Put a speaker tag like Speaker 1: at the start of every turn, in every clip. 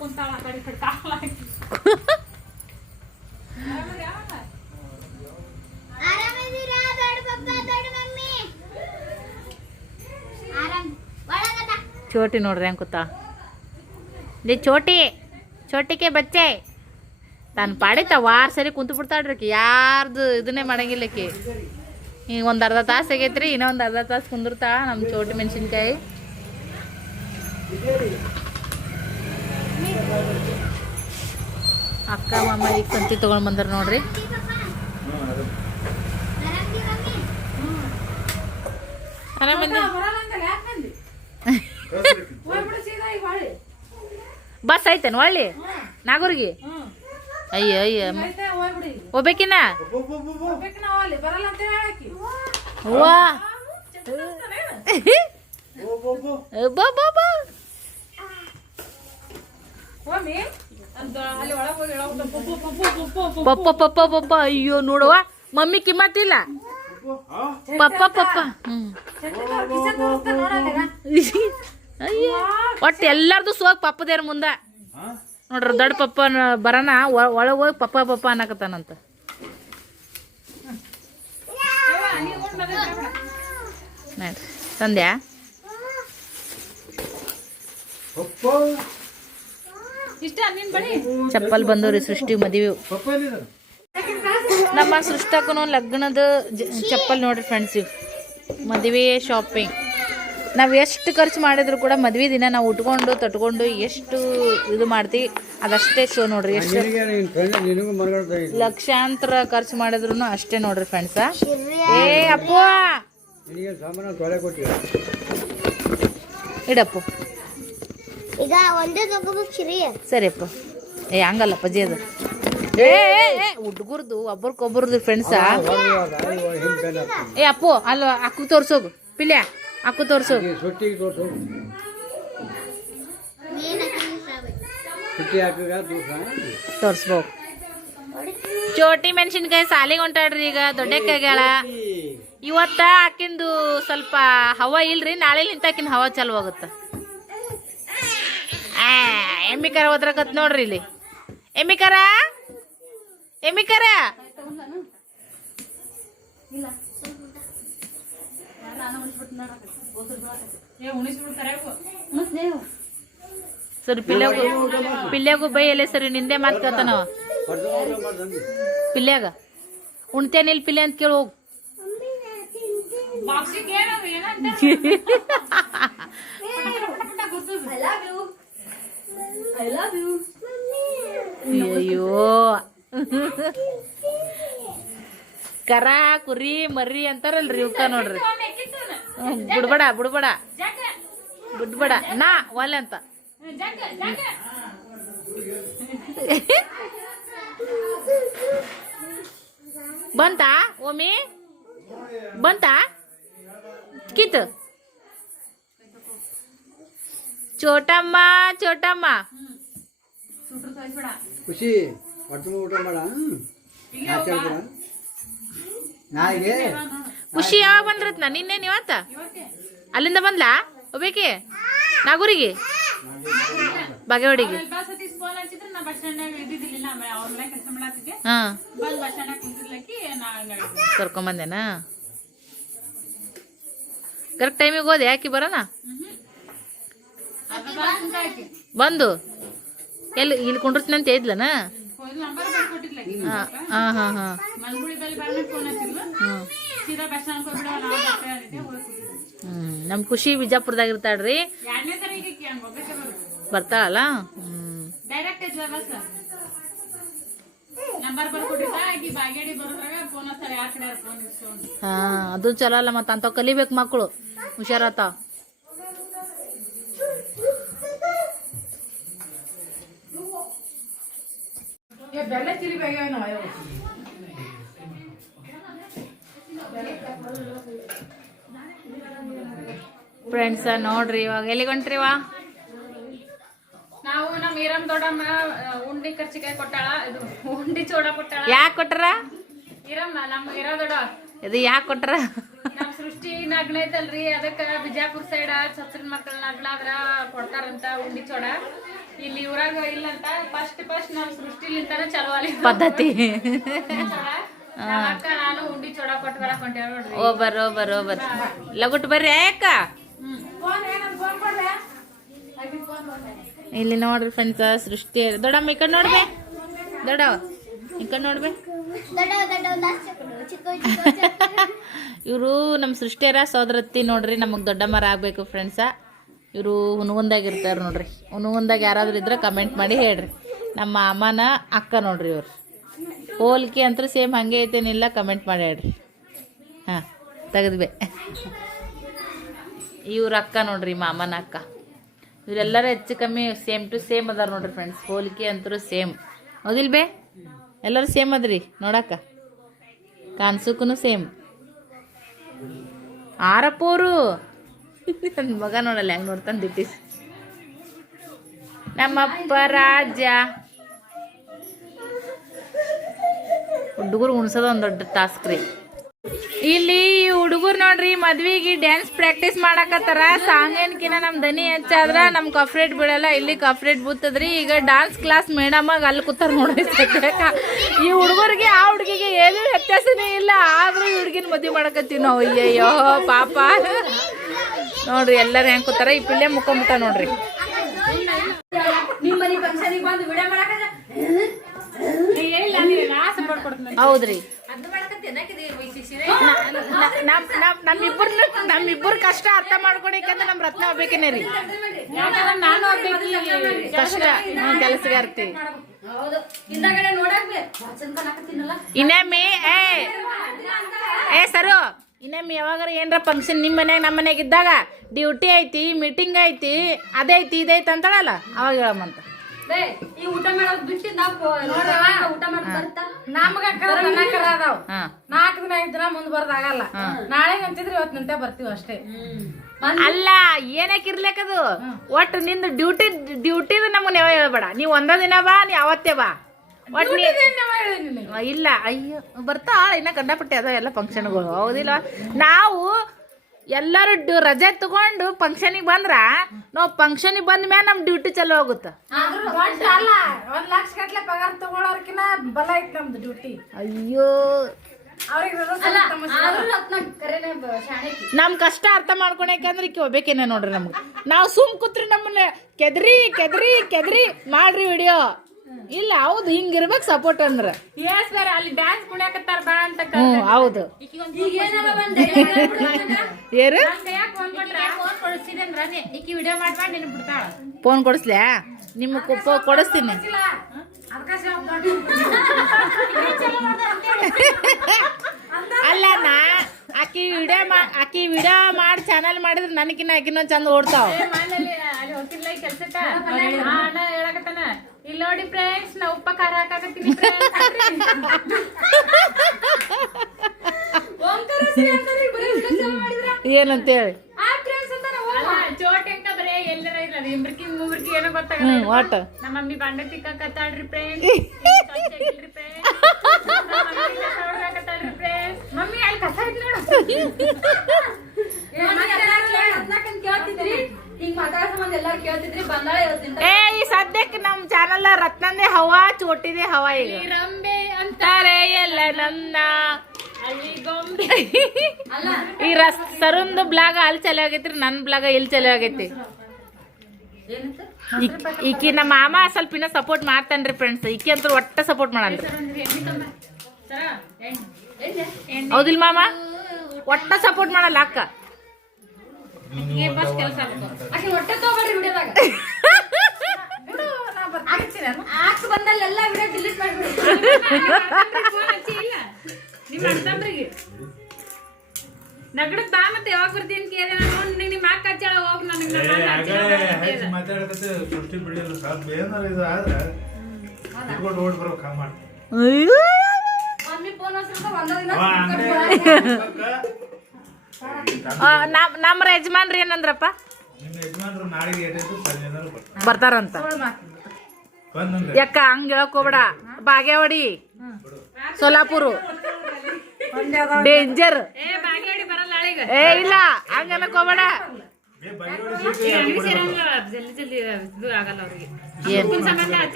Speaker 1: ಕುಂತಾಳ ಆ ಕಡೆ ಕಡೆ ಕಾಲ
Speaker 2: ಚೋಟಿ ನೋಡ್ರಿ ಹೆಂಗೆ ಕೂತ ಲೇ ಚೋಟಿ ಚೋಟಿಕೆ ಬಚ್ಚೆ. ತಾನು ಪಾಡಿತ ವಾರ ಸರಿ ಕುಂತು ಬಿಡ್ತಾಳ್ರಿ ಯಾರ್ದು ಇದನ್ನೇ ಮಾಡಂಗಿಲ್ಲ ಆಕಿ. ಈಗ ಒಂದು ಅರ್ಧ ತಾಸು ಆಗೈತ್ರಿ ಇನ್ನೊಂದು ಒಂದು ಅರ್ಧ ತಾಸು ಕುಂದಿರ್ತಾಳ ನಮ್ಮ ಚೋಟಿ ಮೆಣಸಿನ್ಕಾಯಿ. ಅಕ್ಕ ಮಾಮ ಈಗ ಸಂತಿ ತಗೊಂಡ್ ಬಂದಾರ ನೋಡ್ರಿ. ಬಸ್ ಐತೇನು ಒಳ್ಳಿ ನಾಗೂರ್ಗಿ? ಅಯ್ಯ ಅಯ್ಯ
Speaker 1: ಐತೆ ಹೋಗ್ಬಿಡಿ ಈಗ
Speaker 2: ಹೋಗ್ಬೇಕಿನ್ನ
Speaker 1: ಹೋಗ್ಬೇಕು ನಾವು ಅಲ್ಲಿ ಬರಲ್ಲ ಅಂತ ಹೇಳಕ್ಕಿ
Speaker 2: ವಾ ಬಾ ಬಾ ಬಾ
Speaker 1: ಹೋಮಿ ಅಂತ ಅಲ್ಲಿ ಒಳಗೆ ಹೋಗಿ ಹೇಳೋದು ಪಪ್ಪು ಪಪ್ಪು ಪಪ್ಪು
Speaker 2: ಅಯ್ಯೋ ನೋಡುವ. ಮಮ್ಮಿ ಕಿಮ್ಮತ್ತಿಲ್ಲ?
Speaker 1: Papa papa.
Speaker 2: ಅಯ್ಯ ಒಟ್ಟು ಎಲ್ಲಾರ್ದು ಸೋಗ್ ಪಪ್ಪದೇರ ಮುಂದ. ನೋಡ್ರಿ ದೊಡ್ಡ ಪಪ್ಪ ಬರೋಣ ಒಳಗೆ ಹೋಗಿ ಪಪ್ಪ ಪಪ್ಪ ಅನ್ನಕತ್ತಾನಂತ. ನೋಡ್ರಿ. ತಂದ್ಯಾ ಚಪ್ಪಲ್ ಬಂದವ್ರಿ ಸೃಷ್ಟಿ ಮದುವೆ. ನಮ್ಮ ಸೃಷ್ಟಕ್ಕೂ ಲಗ್ನದ ಚಪ್ಪಲ್ ನೋಡ್ರಿ ಫ್ರೆಂಡ್ಸ್ ಇವು. ಮದುವೆ ಶಾಪಿಂಗ್ ನಾವು ಎಷ್ಟು ಖರ್ಚು ಮಾಡಿದ್ರು ಕೂಡ ಮದುವೆ ದಿನ ನಾವು ಉಟ್ಕೊಂಡು ತಟ್ಕೊಂಡು ಎಷ್ಟು ಇದು ಮಾಡ್ತೀವಿ ಅದಷ್ಟೇ ಶೋ ನೋಡ್ರಿ. ಎಷ್ಟು ಲಕ್ಷಾಂತರ ಖರ್ಚು ಮಾಡಿದ್ರು ಅಷ್ಟೇ ನೋಡ್ರಿ ಫ್ರೆಂಡ್ಸ ಏ ಅಪ್ಪ. ಇಡಪ್ಪು.
Speaker 3: ಈಗ ಒಂದೇ ತಗೋಬೇಕು ಶ್ರೀ
Speaker 2: ಸರಿ ಅಪ್ಪ ಏ ಹಂಗಲ್ಲ ಪಜಿ ಅದು. ಏ ಹುಡುಗರ್ದು ಒಬ್ರಿಗೊಬ್ರದ್ದು ಫ್ರೆಂಡ್ಸಾ ಏ ಅಪ್ಪು ಅಲ್ಲ ಅಕ್ಕು ತೋರ್ಸೋಗು. ಪಿಲ್ಯ ಅಕ್ಕು ತೋರ್ಸೋಗು. ತೋರ್ಸ್ಬೇಕು ಚೋಟಿ ಮೆಣಸಿನ್ಕಾಯಿ ಸಾಲಿಗೆ ಹೊಂಟಾಡ್ರಿ ಈಗ ದೊಡ್ಡಕ್ಕಾಗ್ಯಾಳ ಇವತ್ತ ಆಕಿಂದು ಸ್ವಲ್ಪ ಹವಾ ಇಲ್ರಿ ನಾಳೆ ನಿಂತಾಕಿನ ಹವಾ ಚಾಲು ಆಗುತ್ತ ಆ, ಎಮ್ಮಿ ಕರ ಒದ್ರಕತ್ ನೋಡ್ರಿ. ಇಲ್ಲಿ ಎಮ್ಮಿ ಕರ ಎಮ್ಮಿ ಕರ
Speaker 1: ಏ ಉಣಿಸ್ಬಿಡ್ತಾರೆ
Speaker 2: ಸರಿ ಪಿಲ್ಯಾಗು ಪಿಲ್ಯಾಗು ಬೈ ಸರಿ ನಿಂದೆ ಮಾತು ಕೇಳ್ತಾನವ ಪಿಲ್ಯಾಗ. ಇಲ್ಲಿ ಪಿಲ್ಯ ಅಂತ ಕೇಳಿ ಹೋಗು. ಅಯ್ಯೋ ಕರ ಕುರಿ ಮರಿ ಅಂತಾರಲ್ರಿ ಇವಕ್ಕ ನೋಡ್ರಿ ಬಿಡ್ಬೇಡ ಬಿಡ್ಬೇಡ ಬಿಡ್ಬೇಡ ನಾ ಒಲೆ ಅಂತ ಬಂತ ಓಮಿ ಬಂತ ಕಿತ್ ಚೋಟಮ್ಮ ಚೋಟಮ್ಮ
Speaker 4: ಖುಷಿ. ಹೊಟ್ಟೆ ಊಟ ಮಾಡ
Speaker 2: ಖುಷಿ ಯಾವಾಗ ಬಂದ್ರತ್ನ? ನಿನ್ನೆ ನೀವತ್ತ? ಅಲ್ಲಿಂದ ಬಂದ್ಲಾ? ಒಬೇಕಿ ನಾಗೂರಿಗೆ? ಬಾಗೇವಾಡಿಗೆ? ಕರ್ಕೊಂಬಂದೇನಾ? ಕರೆಕ್ಟ್ ಟೈಮಿಗೆ ಹೋದೆ. ಯಾಕೆ ಬರೋಣ ಬಂದು? ಎಲ್ಲಿ ಇಲ್ಲಿ ಕುಂಡ್ರತೀನಿ ಅಂತ ಇದ್ಲನ ಹಾಂ ಹಾಂ ಹಾಂ ಹ್ಞೂ ನಮ್ಮ ಖುಷಿ ಬಿಜಾಪುರದಾಗ ಇರ್ತಾಳ್ರಿ. ಬರ್ತಾಳಲ್ಲ? ಹ್ಞೂ ಹಾಂ ಅದು ಚಲೋ ಅಲ್ಲ ಮತ್ತ ಅಂತ ಕಲಿಬೇಕು ಮಕ್ಕಳು ಹುಷಾರತ್ತಾವ
Speaker 1: ಬೆಲ್ಲ ಚಿಲಿ ಬೇಗ ನಾವು
Speaker 2: ಫ್ರೆಂಡ್ಸ ನೋಡ್ರಿ ಇವಾಗ. ಎಲ್ಲಿಗೆ ಹೊಂಟ್ರಿವಾ
Speaker 1: ನಾವು ನಮ್ಮ ಈರಮ್ ದೊಡ್ಡಮ್ಮ ಉಂಡಿ ಖರ್ಚಿಗೆ ಕೊಟ್ಟಾಳ. ಇದು ಉಂಡಿ ಚೋಡ ಕೊಟ್ಟಾಳ.
Speaker 2: ಯಾಕೆ ಕೊಟ್ರ?
Speaker 1: ಈರಮ್ಮ ನಮ್ಮ ಈರ ದೊಡ್ಡ.
Speaker 2: ಇದು ಯಾಕೆ ಕೊಟ್ರ?
Speaker 1: ನಮ್ಮ ಸೃಷ್ಟಿ ನಗ್ನ ಐತಲ್ರಿ. ಅದಕ್ಕ ಬಿಜಾಪುರ ಸೈಡ್ ಸತ್ರಿನ ಮಕ್ಕಳ ನಗ್ನ ಆದ್ರ ಕೊಡ್ತಾರಂತ ಉಂಡಿ ಚೋಡ. ಇಲ್ಲಿ ಊರಾಗ ಇಲ್ಲಂತ ಫಸ್ಟ್ ಫಸ್ಟ್ ನಮ್ ಸೃಷ್ಟಿಲಿಂತಾನ ಚಲೋ ಅಲ್ಲಿ.
Speaker 2: ಪದ್ಧತಿ.
Speaker 1: ಅಕ್ಕ ನಾನು ಉಂಡಿ ಚೋಡ ಹೊಂಟೇವ್ ನೋಡ್ರಿ.
Speaker 2: ಓ ಬರ್ರಿ ಓ ಬರ್ರಿ ಓ ಬರ್ರಿ ಲಗುಟ್ ಬರ್ರಿ ಯಾಕ ಇಲ್ಲಿ ನೋಡ್ರಿ ಫ್ರೆಂಡ್ಸ್ ಸೃಷ್ಟಿ ದೊಡ್ಡಮ್ಮ ಈ ಕಡೆ ನೋಡ್ಬೆ. ದೊಡ್ಡವ ಈ ಕಡೆ ನೋಡ್ಬೆ. ಇವರು ನಮ್ಮ ಸೃಷ್ಟಿಯರ ಸೋದರತ್ತಿ ನೋಡ್ರಿ ನಮಗೆ ದೊಡ್ಡಮ್ಮರ ಆಗಬೇಕು ಫ್ರೆಂಡ್ಸ. ಇವರು ಹುನಗುಂದಾಗ ಇರ್ತಾರೆ ನೋಡ್ರಿ. ಹುನಗುಂದಾಗ ಯಾರಾದರೂ ಇದ್ರೆ ಕಮೆಂಟ್ ಮಾಡಿ ಹೇಳ್ರಿ. ನಮ್ಮ ಅಮ್ಮನ ಅಕ್ಕ ನೋಡ್ರಿ ಇವ್ರು. ಹೋಲಿಕೆ ಅಂತೂ ಸೇಮ್ ಹಂಗೆ ಐತೇನಿಲ್ಲ ಕಮೆಂಟ್ ಮಾಡಿ ಹೇಳ್ರಿ. ಹಾಂ ತೆಗೆದ್ಬೆ ಇವ್ರ ಅಕ್ಕ ನೋಡ್ರಿ, ಮಾಮನ ಅಕ್ಕ. ಇವರೆಲ್ಲರೂ ಹೆಚ್ಚು ಕಮ್ಮಿ ಸೇಮ್ ಟು ಸೇಮ್ ಅದಾರ ನೋಡ್ರಿ ಫ್ರೆಂಡ್ಸ್ ಹೋಲಿಕೆ ಅಂತೂ ಸೇಮ್ ಹೌದಿಲ್ ಎಲ್ಲರೂ ಸೇಮ್ ಅದ್ರಿ, ನೋಡಕ್ಕ. ಕಾನ್ಸಕ್ಕೂ ಸೇಮ್ ಆರಪ್ಪೋರು ನನ್ನ ಮಗ ನೋಡಲ್ಲ, ಹೆಂಗ್ ನೋಡ್ತಾನೆ ದಿಟ್ಟಿಸ್ ನಮ್ಮಪ್ಪ ರಾಜ. ಹುಡುಗರು ಉಣ್ಸೋದ ಒಂದು ದೊಡ್ಡ ಟಾಸ್ಕ್ ರೀ. ಇಲ್ಲಿ ಹುಡುಗರು ನೋಡ್ರಿ, ಮದ್ವಿಗೆ ಡ್ಯಾನ್ಸ್ ಪ್ರಾಕ್ಟೀಸ್ ಮಾಡಕತ್ತಾರ. ಸಾಂಗ್ ಏನ್ಕಿನ ನಮ್ ದನಿ ಹೆಚ್ಚಾದ್ರ ನಮ್ ಕಫ್ರೇಟ್ ಬೀಳಲ್ಲ. ಇಲ್ಲಿ ಕಫ್ರೇಟ್ ಬೂತದ್ರಿ. ಈಗ ಡಾನ್ಸ್ ಕ್ಲಾಸ್ ಮೇಡಮ್ ಆಗ ಅಲ್ಲಿ ಕೂತಾರ ನೋಡ್ರಿ ಈ ಹುಡುಗರಿಗೆ, ಆ ಹುಡುಗಿಗೆ ಏನೂ ವ್ಯತ್ಯಾಸನೇ ಇಲ್ಲ. ಆದ್ರೂ ಈ ಹುಡುಗಿನ ಮದ್ವೆ ಮಾಡಕತ್ತೀವಿ ನಾವು. ಅಯ್ಯಯ್ಯೋ, ಪಾಪ. ನೋಡ್ರಿ ಎಲ್ಲರೂ ಹೆಂಗ್ ಕೂತಾರ? ಈ ಪಿಲ್ಲೆ ಮುಕ್ಕೊಂಬಿಟ್ಟ ನೋಡ್ರಿ. ಹೌದ್ರಿ. ನಮ್ಮಿಬ್ಬರ ನಮ್ಮಿಬ್ಬರು ಕಷ್ಟ ಅರ್ಥ ಮಾಡ್ಕೊಡಿಕಂದ್ರೆ ನಮ್ ರತ್ನ ಹೋಗ್ಬೇಕೇನೆ ರೀ. ಕಷ್ಟ ಕೆಲಸಗಾರ್ತಿ ಇನ್ನೊಮ್ಮೆ ಏ ಏ ಸರು. ಇನ್ನೊಮ್ಮೆ ಯಾವಾಗಾರ ಏನರ ಫಂಕ್ಷನ್ ನಿಮ್ಮ ಮನ್ಯಾಗ ನಮ್ಮ ಮನೆಯಾಗ ಇದ್ದಾಗ ಡ್ಯೂಟಿ ಐತಿ ಮೀಟಿಂಗ್ ಐತಿ ಅದೈತಿ ಇದೈತಿ ಅಂತಳಲ್ಲ? ಅವಾಗ ಹೇಳಮ್ಮಂತ
Speaker 1: ಈ ಊಟ ಮಾಡೋದ್ ಬಿಟ್ಟು ನಾವು ಊಟ ಮಾಡೋದ್ ಬರ್ತಾ? ನಮ್ಗ ಅದಾವ್. ನಾಲ್ಕು ದಿನ ಐದು ದಿನ ಮುಂದ್ ಬರೋದಾಗಲ್ಲ ನಾಳೆ ಅಂತಿದ್ರೆ ಇವತ್ತು ನಿಂತೆ ಬರ್ತೀವಿ ಅಷ್ಟೇ.
Speaker 2: ಅಲ್ಲ ಏನಕ್ಕೆ ಇರ್ಲಕ್ಕದು ಒಟ್ಟು ನಿಂದು ಡ್ಯೂಟಿ ಡ್ಯೂಟಿದು ನಮ್ಮನ್ನ ಯಾವ ಹೇಳ್ಬೇಡ. ನೀವು ಒಂದ ದಿನ ಬಾ ನೀ ಅವತ್ತೇ ಬಾ. ಒಟ್ ನೀ ಇಲ್ಲ ಅಯ್ಯೋ ಬರ್ತಾ ಇನ್ನ ಕಂಡಪಟ್ಟೆ ಅದ ಎಲ್ಲ ಫಂಕ್ಷನ್ಗಳು ಹೌದಿಲ್ಲ ನಾವು ಎಲ್ಲರೂ ರಜೆ ತಗೊಂಡು ಫಂಕ್ಷನಿಗೆ ಬಂದ್ರ ನಾವು ಫಂಕ್ಷನಿಗೆ ಬಂದ ಮೇಲೆ ನಮ್ಮ ಡ್ಯೂಟಿ ಚಲೋ ಹೋಗುತ್ತೆ.
Speaker 1: ಡ್ಯೂಟಿ
Speaker 2: ಅಯ್ಯೋ.
Speaker 1: ಅವ್ರಿಗೆ
Speaker 2: ನಮ್ ಕಷ್ಟ ಅರ್ಥ ಮಾಡ್ಕೊಳಕಂದ್ರೆ ಈಕಿ ಹೋಗ್ಬೇಕೇನೆ ನೋಡ್ರಿ ನಮ್ಗೆ. ನಾವು ಸುಮ್ ಕೂತ್ರಿ ನಮ್ಮನ್ನ ಕೆದ್ರಿ ಕೆದ್ರಿ ಕೆದ್ರಿ ಮಾಡ್ರಿ ವಿಡಿಯೋ. ಇಲ್ಲ ಹೌದು ಹಿಂಗಿರ್ಬೇಕು ಸಪೋರ್ಟ್ ಅಂದ್ರೆ.
Speaker 1: ಎಸ್ ಬೇರೆ ಅಲ್ಲಿ ಡ್ಯಾನ್ಸ್ ಕುಣಿಯಕತ್ತಾರ ಬಾ ಅಂತ
Speaker 2: ಹ್ಞೂ ಹೌದು. ಏರು
Speaker 1: ಫೋನ್
Speaker 2: ಕೊಡಿಸ್ಲ್ಯಾ? ನಿಮ್ಮ ಕುಪ್ಪ ಕೊಡಿಸ್ತೀನಿ. ಅಲ್ಲ ನಾ ಆಕಿ ವಿಡಿಯೋ ಮಾ ಆಕಿ ವಿಡಿಯೋ ಮಾಡಿ ಚಾನಲ್ ಮಾಡಿದ್ರೆ ನನಗಿನ್ನ ಆಕಿನ ಚಂದ ಓಡ್ತಾವ.
Speaker 1: ಇಲ್ಲಿ ನೋಡಿ ಫ್ರೆಂಡ್ಸ್ ನಾ ಉಪ್ಪ ಖಾರ ಹಾಕಾಕತ್ತೀನಿ
Speaker 2: ಏನಂತೇಳಿ?
Speaker 1: ಚೋಟ್ ಹೆಂಗ ಬರೇ ಎಲ್ಲರ ಇಲ್ಲ ಇಮ್ರಕಿ ಮೂರ್ಕಿ ಏನೋ ಗೊತ್ತಾಗಲ್ಲ.
Speaker 2: ಹ್ಮ್ ಒಟ್ಟು.
Speaker 1: ನಮ್ಮ ಮಮ್ಮಿ ಬಾಂಡೆ ತಿಕ್ಕಾಕತ್ತಾಳ್ರಿ ಫ್ರೆಂಡ್ಸ್ ಮಮ್ಮಿ ಅಲ್ಲಿ ಕಸ ಐತ್ ನೋಡು.
Speaker 2: ಏ ಈ ಸದ್ಯಕ್ಕೆ ನಮ್ ಚಾನಲ್ ರತ್ನಂದೇ ಹವಾ ಚೋಟಿದೆ ಹವಾ ಈಗ.
Speaker 1: ರಂಬೆ
Speaker 2: ಅಂತಾರೆ ಎಲ್ಲ ನನ್ನ
Speaker 1: ಅಲ್ಲಿ ಗೊಂಬೆ.
Speaker 2: ಈ ರಸ್ ಸರುಂದು ಬ್ಲಾಗ ಅಲ್ಲಿ ಚಲೋ ಆಗೈತ್ರಿ ನನ್ನ ಬ್ಲಾಗ ಇಲ್ಲಿ ಚಲೋ ಆಗೈತಿ? ಈಕ್- ನಮ್ಮ ಮಾಮ ಸ್ವಲ್ಪ ಇನ್ನ ಸಪೋರ್ಟ್ ಮಾಡ್ತಾನ್ರಿ ಫ್ರೆಂಡ್ಸ್ ಈಕಿ ಅಂತ ಒಟ್ಟ ಸಪೋರ್ಟ್ ಮಾಡಲ್ರಿ. ಹೌದಿಲ್ ಮಾಮ? ಒಟ್ಟ ಸಪೋರ್ಟ್ ಮಾಡಲ್ಲ ಅಕ್ಕ.
Speaker 1: ನಗಡಕ್ ಬಾ ಮತ್ತೆ ಯಾವಾಗ ಬರ್ತೀನಿ ಅಂತ ಕೇಳಿದೆ. ನಾನು ನೋಡಿ ನಿಮ್ಮ ಅಕ್ಕ ಹಚ್ಚಾಳ ಹೋಗ್ ನನಗೆ
Speaker 5: ಮಾತಾಡಕತ್ತೆ ಸೃಷ್ಟಿ ಬಿಡಲಿಲ್ಲ ಸ್ವಲ್ಪ ಏನಾರ ಇದು ಆದ್ರೆ ಇಟ್ಕೊಂಡು ಬರೋ ಮಾಡಿ
Speaker 3: ಮಮ್ಮಿ ಫೋನ್ ಒಂದ
Speaker 2: ನಮ್ಮ ಯಜಮಾನ್ರಿ ಏನಂದ್ರಪ್ಪ?
Speaker 5: ನಿಮ್ಮ ಯಜಮಾನ್ರು ಬರ್ತಾರೆ.
Speaker 2: ಬರ್ತಾರಂತ. ಯಾಕ ಹಂಗ ಹೇಳಕೋಬೇಡ ಬಾಗೇವಾಡಿ ಸೋಲಾಪುರು. ಡೇಂಜರ್.
Speaker 1: ಏ
Speaker 2: ಇಲ್ಲ ಹಂಗ ಅನ್ನಕೋಬೇಡ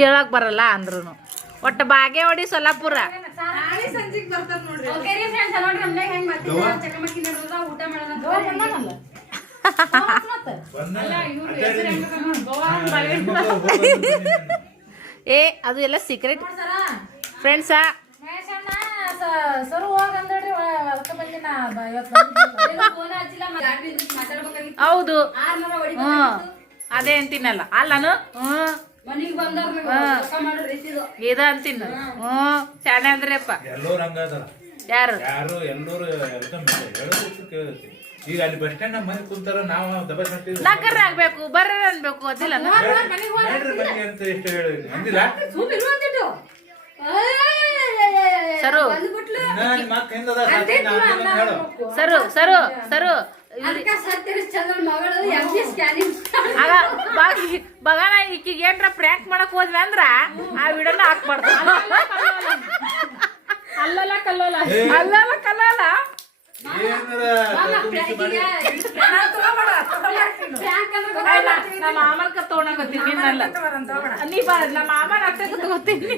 Speaker 2: ಹೇಳಕ್ ಬರಲ್ಲ ಅಂದ್ರು ಒಟ್ಟ ಬಾಗೇವಾಡಿ
Speaker 1: ಜಲ್ದಿ
Speaker 2: ಏ ಅದು ಎಲ್ಲ ಸೀಕ್ರೆಟ್ ಫ್ರೆಂಡ್ಸಾ ಹೌದು. ಹ್ಞೂ ಅದೇ ಅಂತೀನಲ್ಲ. ಅಲ್ಲನು ಹ್ಞೂ ಇದು ಅಂತೀನಿ ಹ್ಞೂ ಶಾಣೆ ಅಂದ್ರಪ್ಪ.
Speaker 5: ಎಲ್ಲರೂ ಹಂಗದಾರ
Speaker 2: ಯಾರು?
Speaker 5: ಯಾರು ಎಲ್ಲರೂ ಈಗ ಅಲ್ಲಿ ಬಸ್ ಸ್ಟ್ಯಾಂಡ್ ಮನೆ ಕುಂತಾರ ನಾವು ದಬಸ್
Speaker 2: ನಗರ ಆಗ್ಬೇಕು ಬರ್ರ ಅನ್ಬೇಕು ಅದಿಲ್ಲ
Speaker 5: ಬನ್ನಿ ಅಂತ ಎಷ್ಟು ಹೇಳಿದ್ರಿ
Speaker 2: ಸರು ಸರು ಸರು. ಆಗ ಬಗ- ಬಗನ ಈಕಿಗೆ ಏನ್ರ ಪ್ರ್ಯಾಂಕ್ ಮಾಡಕ್ ಹೋದ್ವಿ ಅಂದ್ರ ಆ ವಿಡಿಯೋನ ಹಾಕ್ಬಾರ್ದು.
Speaker 1: ಅಲ್ಲಲ್ಲ ಕಲ್ಲಲ್ಲ
Speaker 2: ಅಲ್ಲಲ್ಲ ಕಲ್ಲಲ್ಲ ನಮ್ಮ ಮಾಮನ್ ಕ ತಗೊಂಡೋಗ್ತೀನಿ ನಿನ್ನಲ್ಲ. ನೀ ಬಾ ನಮ್ಮ ಮಾಮನ ಅಕ್ಕ ತಗೋತೀನಿ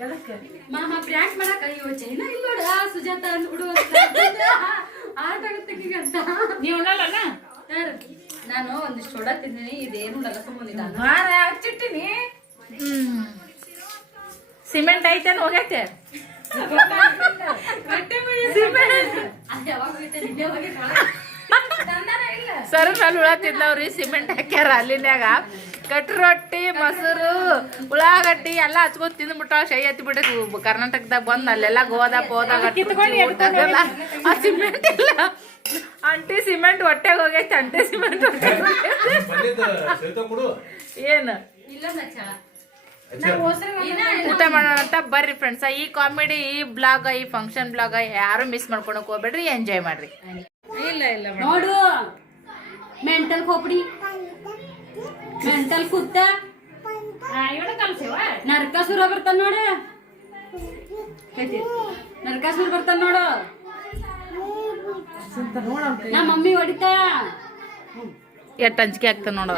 Speaker 5: ಹಾರ್ಡ್ ಆಗತ್ತೆ ಆಕಿಗೆ.
Speaker 6: ಮಾಮ ಪ್ರ್ಯಾಂಕ್ ಮಾಡಕ್ ಅಯ್ಯೋ ಚೈನಾ ಇಲ್ಲ ನೋಡ ಸುಜಾತ ನೋಡು ಆಟ ಆಗುತ್ತೆ ಅಂತ.
Speaker 1: ನೀವು ಉಣ್ಣಲ್ಲನ?
Speaker 6: ಯಾರು? ನಾನು ಒಂದಿಷ್ಟು ಸೋಡಾ ತಿಂದಿನಿ ಇದೇನು
Speaker 1: ಹಚ್ಚಿಟ್ಟಿನಿ.
Speaker 2: ಸಿಮೆಂಟ್ ಐತೇನು ಹೋಗೈತೆ. ಸರ್ ಮೇಲೆ ಹುಳ ತಿಂದವ್ರಿ ಸಿಮೆಂಟ್ ಹಾಕ್ಯಾರ ಅಲ್ಲಿನ್ಯಾಗ. ಕಟ್ ರೊಟ್ಟಿ ಮೊಸರು ಉಳ್ಳಾಗಡ್ಡಿ ಎಲ್ಲ ಹಚ್ಕೊಂಡ್ ತಿಂದ್ಬಿಟ್ಟಾವ ಶೈ ಹತ್ತಿ ಬಿಟ್ಟೈತಿ ಕರ್ನಾಟಕದಾಗ ಬಂದ್ ಅಲ್ಲೆಲ್ಲ ಗೋದಾಗ ಹೋದಾಗ ಆ ಸಿಮೆಂಟ್ ಇಲ್ಲ. ಅಂಟಿ ಸಿಮೆಂಟ್ ಹೊಟ್ಟೆಗೆ ಹೋಗೈತೆ ಅಂಟಿ ಸಿಮೆಂಟ್ ಏನು? ಊಟ ಮಾಡೋಣ ಅಂತ ಬರ್ರಿ ಫ್ರೆಂಡ್ಸ್ ಈ ಕಾಮಿಡಿ ಈ ಬ್ಲಾಗ್ ಈ ಫಂಕ್ಷನ್ ಬ್ಲಾಗ್ ಯಾರು ಮಿಸ್ ಮಾಡ್ಕೊಳಕ್ ಹೋಗ್ಬೇಡ್ರಿ ಎಂಜಾಯ್ ಮಾಡ್ರಿ.
Speaker 1: ಇಲ್ಲ ಇಲ್ಲ
Speaker 6: ನೋಡು ಮೆಂಟಲ್ ಕೊಬ್ಬರಿ ಮೆಂಟಲ್ ಕುತ್ತ ನರಕಾಸುರ ಬರ್ತಾನ ನೋಡ. ನರಕಾಸುರ ಬರ್ತಾನ ನೋಡು. ನಮ್ಮ ಮಮ್ಮಿ ಹೊಡಿತಾ.
Speaker 2: ಎಟ್ ಅಂಜಿಕೆ ಆಗ್ತಾನ ನೋಡ.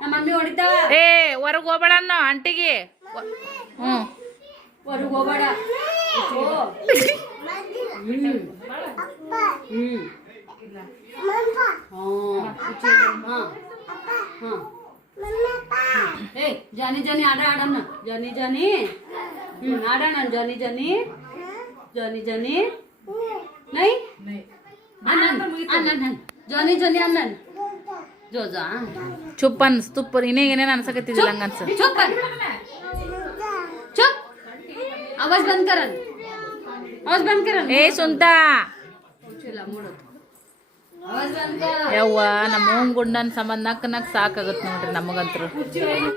Speaker 6: ನಮ್ಮ ಮಮ್ಮಿ ಹೊಡಿತಾ.
Speaker 2: ಏ ಹೊರಗ್ ಹೋಗ್ಬೇಡ ಅನ್ನೋ ಅಂಟಿಗೆ ಹ್ಮ್.
Speaker 6: ಹೊರಗೆ ಹೋಗ್ಬೇಡ. ಹ್ಮ್ ಹಾ. ಹಾ. ಹಾ. ಏ ಜಾನಿ ಜಾನಿ ಆಡ ಆಡಣ್ಣ ಜಾನಿ ಜಾನಿ ಹ್ಮ್ ಆಡೋಣ ಜಾನಿ ಜಾನಿ ಜಾನಿ ಜಾನಿ ನೈ ಅಣ್ಣನ್ ಅಣ್ಣನ್ ಜಾನಿ ಜಾನಿ ಅಣ್ಣನ್ ಜೋಜಾ
Speaker 2: ಚುಪ್ ಅನ್ಸ್ ತುಪ್ಪ ಇನ್ನೇ ಏನೇನು ಅನ್ಸಕತ್ತಿದಿಲ್ಲ ಹಂಗ ಅನ್ಸ
Speaker 6: चुप कर चुप आवाज बंद कर आवाज बंद कर
Speaker 2: ಏ ಸುಂತಾ ಯವ್ವ? ನಮ್ಮ ಓಮ್ ಗುಂಡನ್ ಸಂಬಂಧ ನಕ್ ನಕ್ ಸಾಕಾಗತ್ ನೋಡ್ರಿ ನಮಗಂತ್ರು.